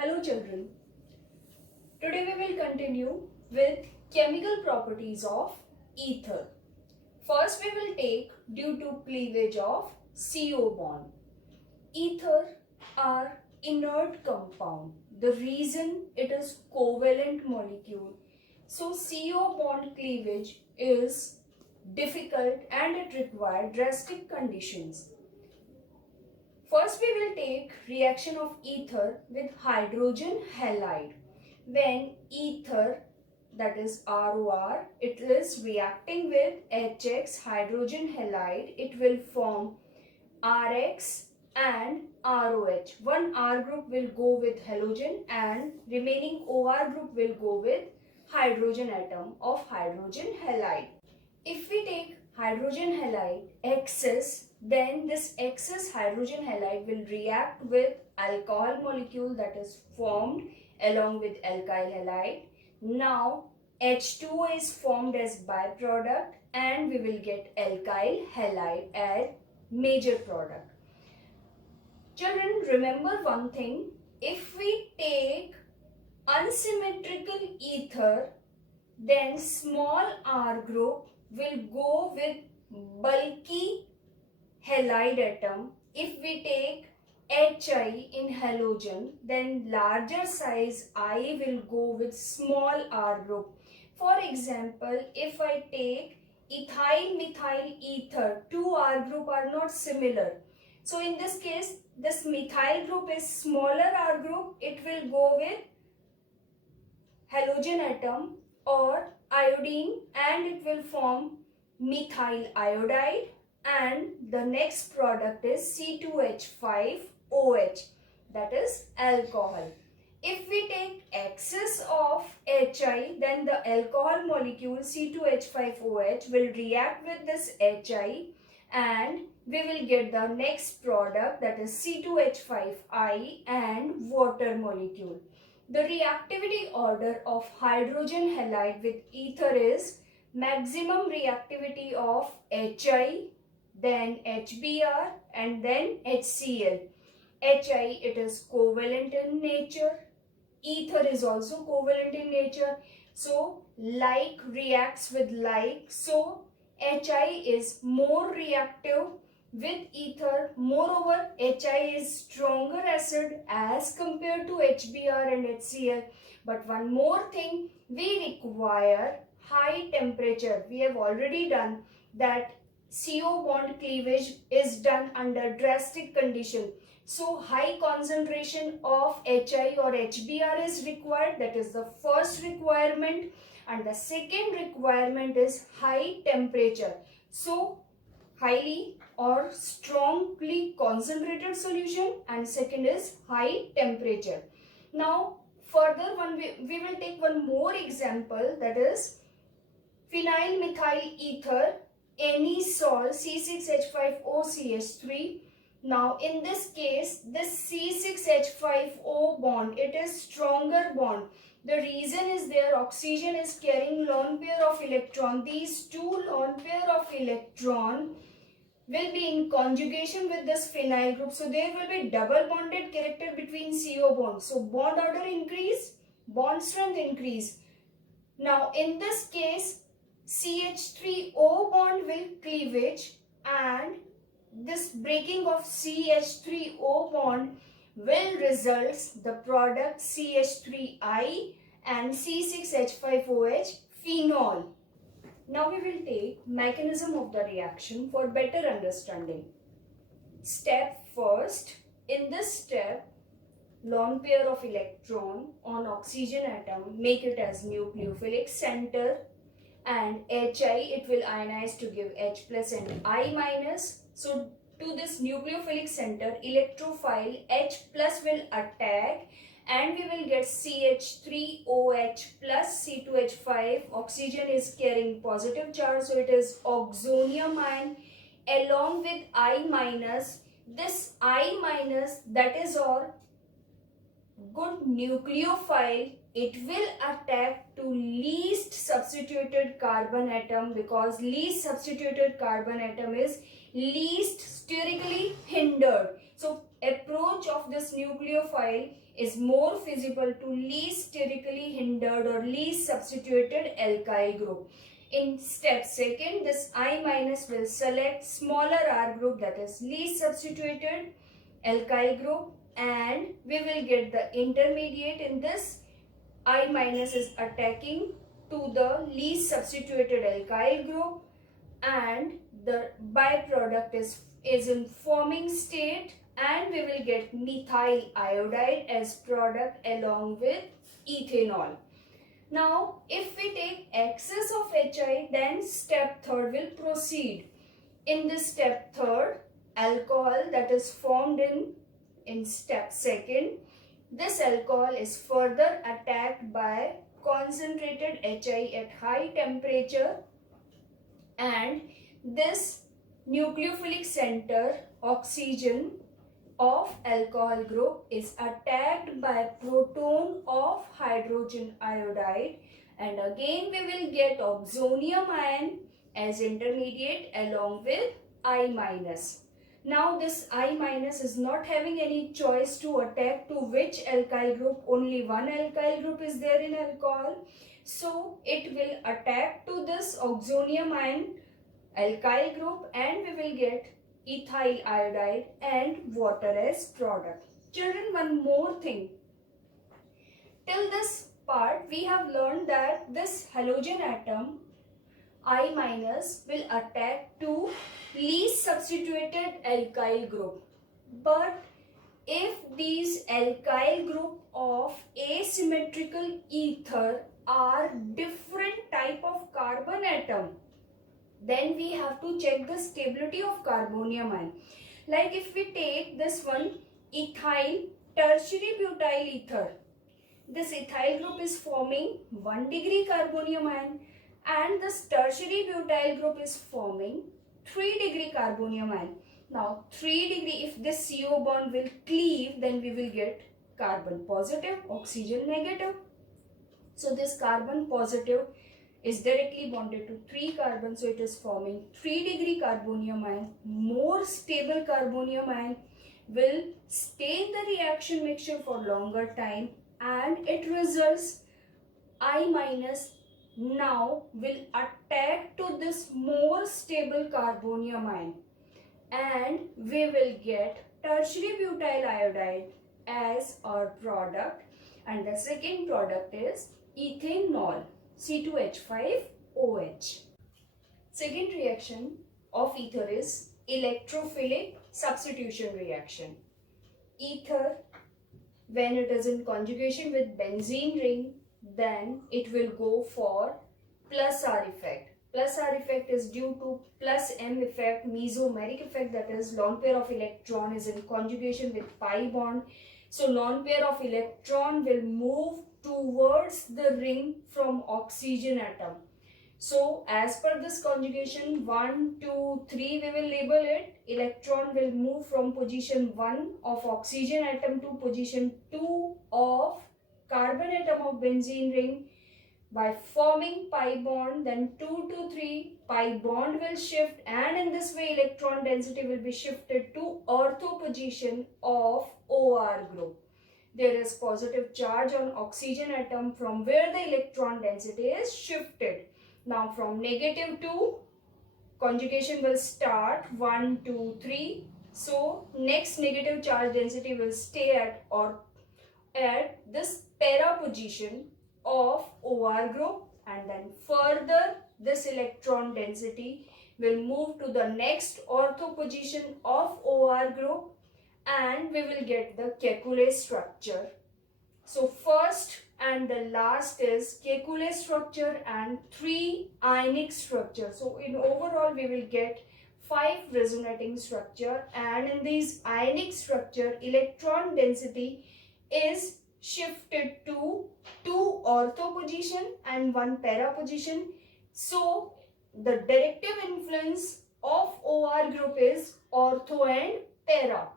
Hello children, today we will continue with chemical properties of ether. First we will take due to cleavage of CO bond. Ether are inert compound. The reason it is covalent molecule. So CO bond cleavage is difficult and it requires drastic conditions. First we will take reaction of ether with hydrogen halide. When ether, that is ROR, it is reacting with HX hydrogen halide, it will form RX and ROH. One R group will go with halogen and remaining OR group will go with hydrogen atom of hydrogen halide. If we take hydrogen halide excess, then this excess hydrogen halide will react with alcohol molecule that is formed along with alkyl halide. Now H2O is formed as byproduct and we will get alkyl halide as major product. Children, remember one thing, if we take unsymmetrical ether, then small R group will go with bulky halide atom. If we take Hi in halogen, then larger size I will go with small R group. For example, if I take ethyl methyl ether, two R group are not similar. So in this case, this methyl group is smaller R group, it will go with halogen atom or iodine and it will form methyl iodide, and the next product is C2H5OH, that is alcohol. If we take excess of Hi, then the alcohol molecule C2H5OH will react with this Hi and we will get the next product, that is C2H5I and water molecule. The reactivity order of hydrogen halide with ether is maximum reactivity of Hi, then HBr and then HCl. Hi, it is covalent in nature. Ether is also covalent in nature. So like reacts with like. So Hi is more reactive with ether. Moreover, Hi is stronger acid as compared to HBr and HCl. But one more thing, we require high temperature. We have already done that CO bond cleavage is done under drastic condition. So high concentration of Hi or HBr is required. That is the first requirement. And the second requirement is high temperature. So highly or strongly concentrated solution, and second is high temperature. Now further we will take one more example, that is phenyl methyl ether anisole C6H5OCH3. Now in this case, this C6H5O bond, it is stronger bond. The reason is their oxygen is carrying lone pair of electron. These two lone pair of electron will be in conjugation with this phenyl group. So there will be double bonded character between CO bonds. So bond order increase, bond strength increase. Now in this case, CH3O bond will cleavage and this breaking of CH3O bond will result the product CH3I and C6H5OH phenol. Now we will take mechanism of the reaction for better understanding. Step first. In this step, lone pair of electron on oxygen atom make it as nucleophilic center, and Hi it will ionize to give H plus and I minus. So to this nucleophilic center, electrophile H plus will attack and we will get CH3OH plus C2H5. Oxygen is carrying positive charge, so it is oxonium ion along with I minus. This I minus, that is our good nucleophile, it will attack to least substituted carbon atom, because least substituted carbon atom is least sterically hindered. So approach of this nucleophile is more feasible to least sterically hindered or least substituted alkyl group. In step second, this I minus will select smaller R group, that is least substituted alkyl group, and we will get the intermediate. In this, I minus is attacking to the least substituted alkyl group, and the byproduct is in forming state, and we will get methyl iodide as product along with ethanol. Now, if we take excess of HI, then step third will proceed. In this step third, alcohol that is formed in step second, this alcohol is further attacked by concentrated HI at high temperature, and this nucleophilic center oxygen of alcohol group is attacked by proton of hydrogen iodide, and again we will get oxonium ion as intermediate along with I minus. Now this I minus is not having any choice to attack to which alkyl group. Only one alkyl group is there in alcohol, so it will attack to this oxonium ion alkyl group, and we will get ethyl iodide and water as product. Children, one more thing. Till this part we have learned that this halogen atom I minus will attack to least substituted alkyl group. But if these alkyl group of asymmetrical ether are different type of carbon atom, then we have to check the stability of carbonium ion. Like if we take this one, ethyl tertiary butyl ether, this ethyl group is forming 1 degree carbonium ion, and this tertiary butyl group is forming 3 degree carbonium ion. Now 3 degree, if this CO bond will cleave, then we will get carbon positive, oxygen negative. So this carbon positive is directly bonded to 3 carbon, so it is forming 3 degree carbonium ion. More stable carbonium ion will stay in the reaction mixture for longer time, and it results I minus now will attack to this more stable carbonium ion, and we will get tertiary butyl iodide as our product, and the second product is ethanol, C2H5OH. Second reaction of ether is electrophilic substitution reaction. Ether, when it is in conjugation with benzene ring, then it will go for plus R effect. Plus R effect is due to plus M effect, mesomeric effect, that is lone pair of electron is in conjugation with pi bond. So lone pair of electron will move towards the ring from oxygen atom. So as per this conjugation 1, 2, 3 we will label it. Electron will move from position 1 of oxygen atom to position 2 of carbon atom of benzene ring by forming pi bond. Then 2 to 3 pi bond will shift, and in this way electron density will be shifted to ortho position of OR group. There is positive charge on oxygen atom from where the electron density is shifted. Now from negative 2, conjugation will start 1, 2, 3. So next negative charge density will stay at this para position of OR group, and then further this electron density will move to the next ortho position of OR group, and we will get the Kekulé structure. So first and the last is Kekulé structure and 3 ionic structure. So in overall we will get 5 resonating structure, and in these ionic structure electron density is shifted to 2 ortho position and 1 para position. So the directive influence of OR group is ortho and para.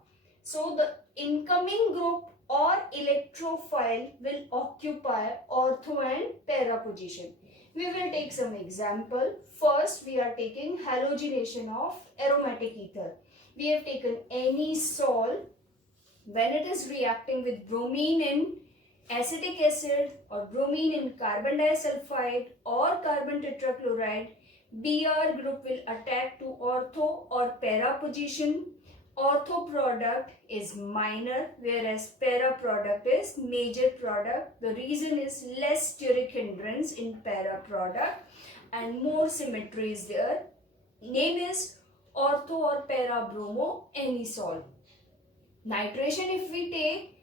So the incoming group or electrophile will occupy ortho and para position. We will take some example. First we are taking halogenation of aromatic ether. We have taken any sol when it is reacting with bromine in acetic acid or bromine in carbon disulfide or carbon tetrachloride, Br group will attack to ortho or para position. Ortho product is minor, whereas para product is major product. The reason is less steric hindrance in para product and more symmetry is there. Name is ortho or para bromo anisole. Nitration, if we take,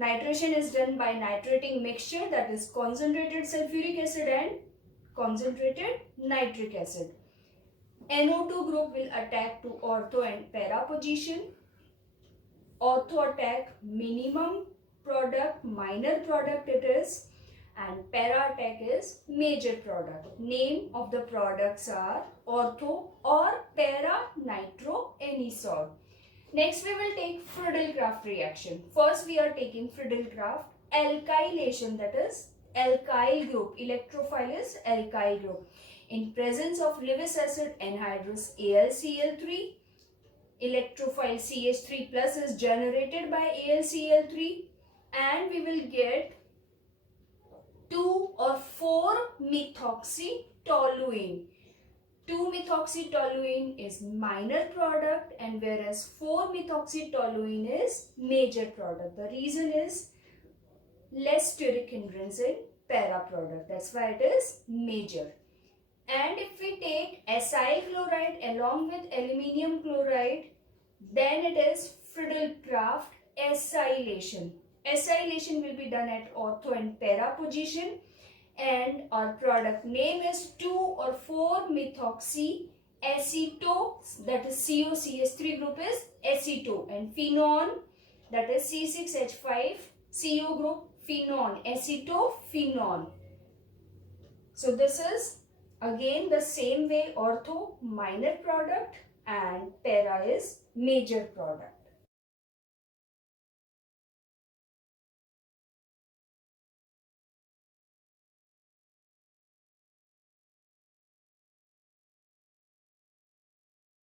nitration is done by nitrating mixture, that is concentrated sulfuric acid and concentrated nitric acid. NO2 group will attack to ortho and para position. Ortho attack minimum product, minor product it is, and para attack is major product. Name of the products are ortho or para nitroanisole. Next we will take Friedel-Crafts reaction. First we are taking Friedel-Crafts alkylation, that is alkyl group. Electrophile is alkyl group. In presence of Lewis acid anhydrous AlCl3, electrophile CH3 plus is generated by AlCl3 and we will get 2 or 4 methoxytoluene. 2-methoxytoluene is minor product and whereas 4-methoxytoluene is major product. The reason is less steric hindrance in para product. That's why it is major. And if we take acyl chloride along with aluminium chloride, then it is Friedel-Crafts acylation. Acylation will be done at ortho and para position. And our product name is 2 or 4 methoxy aceto, that is COCH3 group is aceto, and phenol, that is C6H5 CO group, phenol, acetophenol. So this is again the same way, ortho minor product and para is major product.